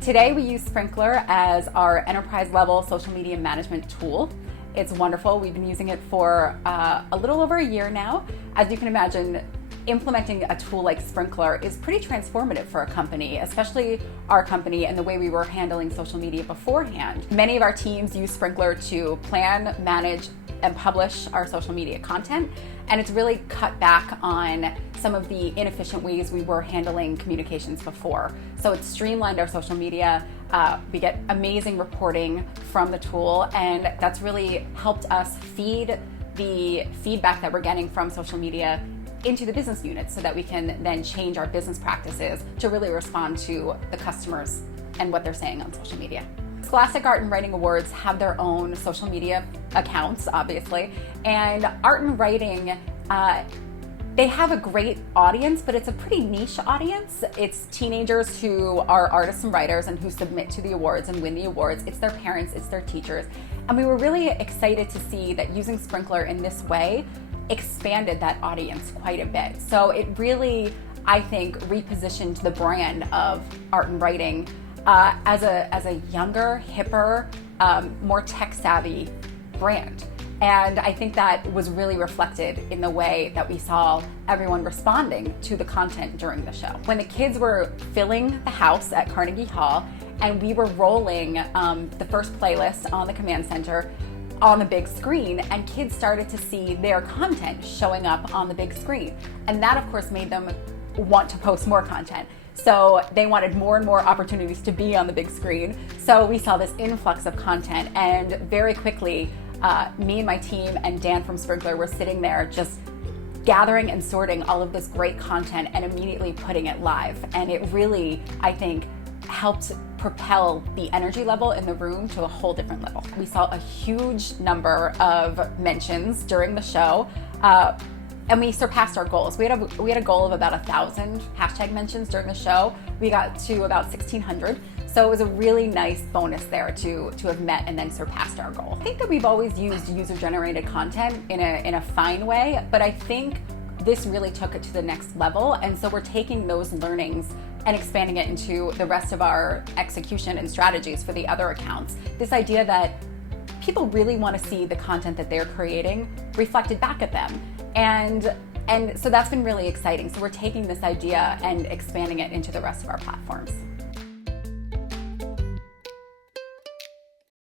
Today we use Sprinklr as our enterprise level social media management tool. It's wonderful. We've been using it for a little over a year now. As you can imagine, implementing a tool like Sprinklr is pretty transformative for a company, especially our company and the way we were handling social media beforehand. Many of our teams use Sprinklr to plan, manage, and publish our social media content, and it's really cut back on some of the inefficient ways we were handling communications before. So it's streamlined our social media. We get amazing reporting from the tool, and that's really helped us feed the feedback that we're getting from social media into the business units so that we can then change our business practices to really respond to the customers and what they're saying on social media. Scholastic Art and Writing Awards have their own social media accounts, obviously, and art and writing, they have a great audience, but it's a pretty niche audience. It's teenagers who are artists and writers and who submit to the awards and win the awards. It's their parents, it's their teachers. And we were really excited to see that using Sprinklr in this way expanded that audience quite a bit. So it really, I think, repositioned the brand of art and writing as a younger, hipper, more tech-savvy brand. And I think that was really reflected in the way that we saw everyone responding to the content during the show. When the kids were filling the house at Carnegie Hall and we were rolling the first playlist on the command center on the big screen, and kids started to see their content showing up on the big screen. And that, of course, made them want to post more content. So they wanted more and more opportunities to be on the big screen. So we saw this influx of content, and very quickly, me and my team and Dan from Sprinklr were sitting there just gathering and sorting all of this great content and immediately putting it live. And it really, I think, helped propel the energy level in the room to a whole different level. We saw a huge number of mentions during the show, and we surpassed our goals. We had a goal of about 1,000 hashtag mentions during the show. We got to about 1,600. So it was a really nice bonus there to have met and then surpassed our goal. I think that we've always used user-generated content in a fine way, but I think this really took it to the next level. And so we're taking those learnings and expanding it into the rest of our execution and strategies for the other accounts. This idea that people really want to see the content that they're creating reflected back at them. And so that's been really exciting. So we're taking this idea and expanding it into the rest of our platforms.